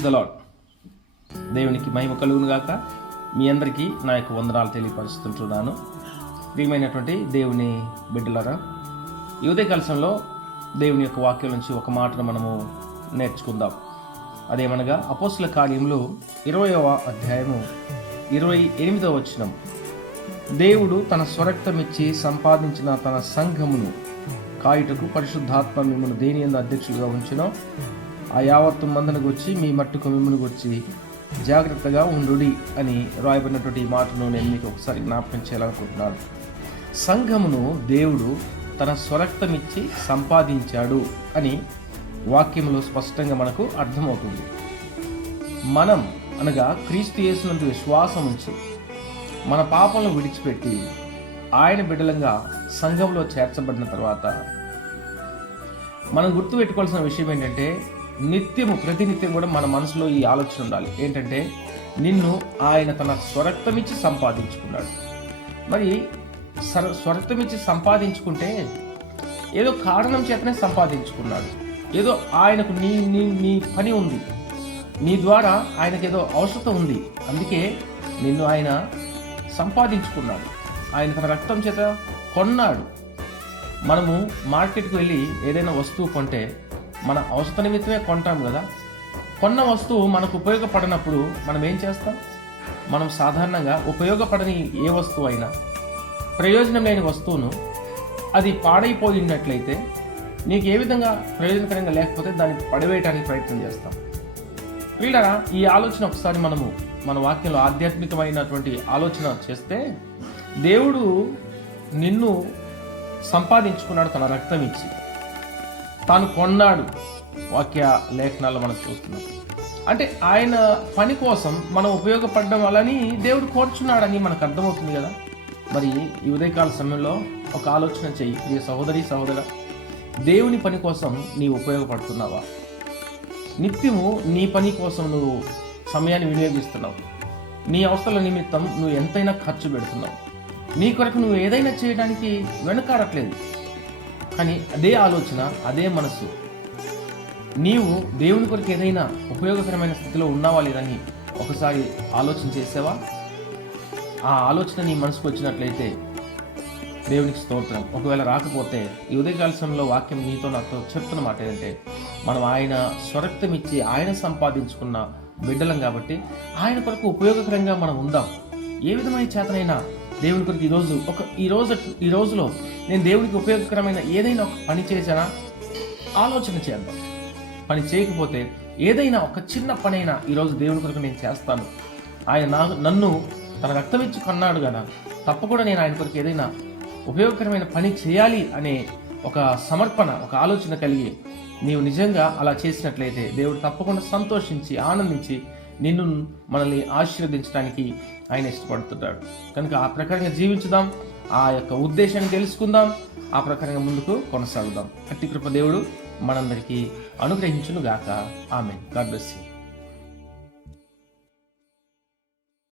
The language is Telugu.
ప్రైజ్ ద లాడ్ దేవునికి మహిమ కలుగును గాక. మీ అందరికీ నా యొక్క వందనాలు తెలియపరుస్తుంటున్నాను. ప్రియమైనటువంటి దేవుని బిడ్డలరా యువదే కలసంలో దేవుని యొక్క వాక్యం నుంచి ఒక మాటను మనము నేర్చుకుందాం. అదేమనగా అపోస్తుల కార్యంలో ఇరవయవ అధ్యాయము ఇరవై ఎనిమిదవ వచనం. దేవుడు తన స్వరక్తమిచ్చి సంపాదించిన తన సంఘమును కాయుటకు పరిశుద్ధాత్మ మిమ్మల్ని దేని ఎందు అధ్యక్షులుగా ఉంచినో ఆ యావత్తు మందను గుర్చి మీ మట్టుకు మిమ్మల్ని గుర్చి జాగ్రత్తగా ఉండుడి అని రాయబడినటువంటి ఈ మాటను నేను మీకు ఒకసారి జ్ఞాపకం చేయాలనుకుంటున్నాను. సంఘమును దేవుడు తన స్వరక్తమిచ్చి సంపాదించాడు అని వాక్యంలో స్పష్టంగా మనకు అర్థమవుతుంది. మనం అనగా క్రీస్తు చేసినందు విశ్వాసం ఉంచి మన పాపలను విడిచిపెట్టి ఆయన బిడ్డలంగా సంఘంలో చేర్చబడిన తర్వాత మనం గుర్తుపెట్టుకోవాల్సిన విషయం ఏంటంటే నిత్యము ప్రతినిత్యం కూడా మన మనసులో ఈ ఆలోచన ఉండాలి. ఏంటంటే నిన్ను ఆయన తన స్వరక్తమిచ్చి సంపాదించుకున్నాడు. మరి స్వర స్వరక్తమిచ్చి సంపాదించుకుంటే ఏదో కారణం చేతనే సంపాదించుకున్నాడు. ఏదో ఆయనకు నీ నీ నీ పని ఉంది. నీ ద్వారా ఆయనకు ఏదో అవసరం ఉంది. అందుకే నిన్ను ఆయన సంపాదించుకున్నాడు. ఆయన తన రక్తం చేత కొన్నాడు. మనము మార్కెట్కి వెళ్ళి ఏదైనా వస్తువు కొంటే మన అవసర నిమిత్తమే కొంటాం కదా. కొన్న వస్తువు మనకు ఉపయోగపడినప్పుడు మనం ఏం చేస్తాం? మనం సాధారణంగా ఉపయోగపడని ఏ వస్తువు అయినా ప్రయోజనం లేని వస్తువును అది పాడైపోయినట్లయితే నీకు ఏ విధంగా ప్రయోజనకరంగా లేకపోతే దాన్ని పడివేయడానికి ప్రయత్నం చేస్తాం. వీళ్ళరా ఈ ఆలోచన ఒకసారి మనము మన వాక్యంలో ఆధ్యాత్మికమైనటువంటి ఆలోచన చేస్తే దేవుడు నిన్ను సంపాదించుకున్నాడు తన రక్తం ఇచ్చి. తాను కొన్నాడు వాక్య లేఖనాల్లో మనం చూస్తున్నాం. అంటే ఆయన పని కోసం మనం ఉపయోగపడడం వలని దేవుడు కోరుచున్నాడని మనకు అర్థమవుతుంది కదా. మరి ఈ ఉదయకాల సమయంలో ఒక ఆలోచన చెయ్యి. నీ సహోదరి సహోదర దేవుని పని కోసం నీవు ఉపయోగపడుతున్నావా? నిత్యము నీ పని కోసం నువ్వు సమయాన్ని వినియోగిస్తున్నావు. నీ అవసరాల నిమిత్తం నువ్వు ఎంతైనా ఖర్చు పెడుతున్నావు. నీ కొరకు నువ్వు ఏదైనా చేయడానికి వెనకాడట్లేదు. కానీ అదే ఆలోచన అదే మనసు నీవు దేవుని కొరకు ఏదైనా ఉపయోగకరమైన స్థితిలో ఉన్నావా లేదని ఒకసారి ఆలోచన చేసావా? ఆ ఆలోచన నీ మనసుకు వచ్చినట్లయితే దేవునికి స్తోత్రం. ఒకవేళ రాకపోతే ఈ ఉదయకాల సమయంలో వాక్యం నీతో నాతో చెప్తున్న మాట ఏంటంటే మనం ఆయన స్వరక్తం ఇచ్చి ఆయన సంపాదించుకున్న బిడ్డలం కాబట్టి ఆయన కొరకు ఉపయోగకరంగా మనం ఉందాం. ఏ విధమైన చేతనైనా దేవుని కొరకు ఈరోజు ఒక ఈ రోజు ఈ రోజులో నేను దేవునికి ఉపయోగకరమైన ఏదైనా ఒక పని చేశానా? ఆలోచన చేద్దాం. పని చేయకపోతే ఏదైనా ఒక చిన్న పనైనా ఈరోజు దేవుని కొరకు నేను చేస్తాను. ఆయన నా నన్ను తన రక్తం ఇచ్చి కొన్నాడు కదా తప్పకుండా నేను ఆయన కొరకు ఏదైనా ఉపయోగకరమైన పని చేయాలి అనే ఒక సమర్పణ ఒక ఆలోచన కలిగి నీవు నిజంగా అలా చేసినట్లయితే దేవుడు తప్పకుండా సంతోషించి ఆనందించి నిన్ను మనల్ని ఆశీర్వదించడానికి ఆయన ఇష్టపడుతున్నాడు. కనుక ఆ ప్రకారంగా జీవించుదాం. ఆ యొక్క ఉద్దేశాన్ని తెలుసుకుందాం. ఆ ప్రకారంగా ముందుకు కొనసాగుదాం. అట్టి కృపదేవుడు మనందరికీ అనుగ్రహించునుగాక. ఆమె గాడ్ బ్లెస్ యూ.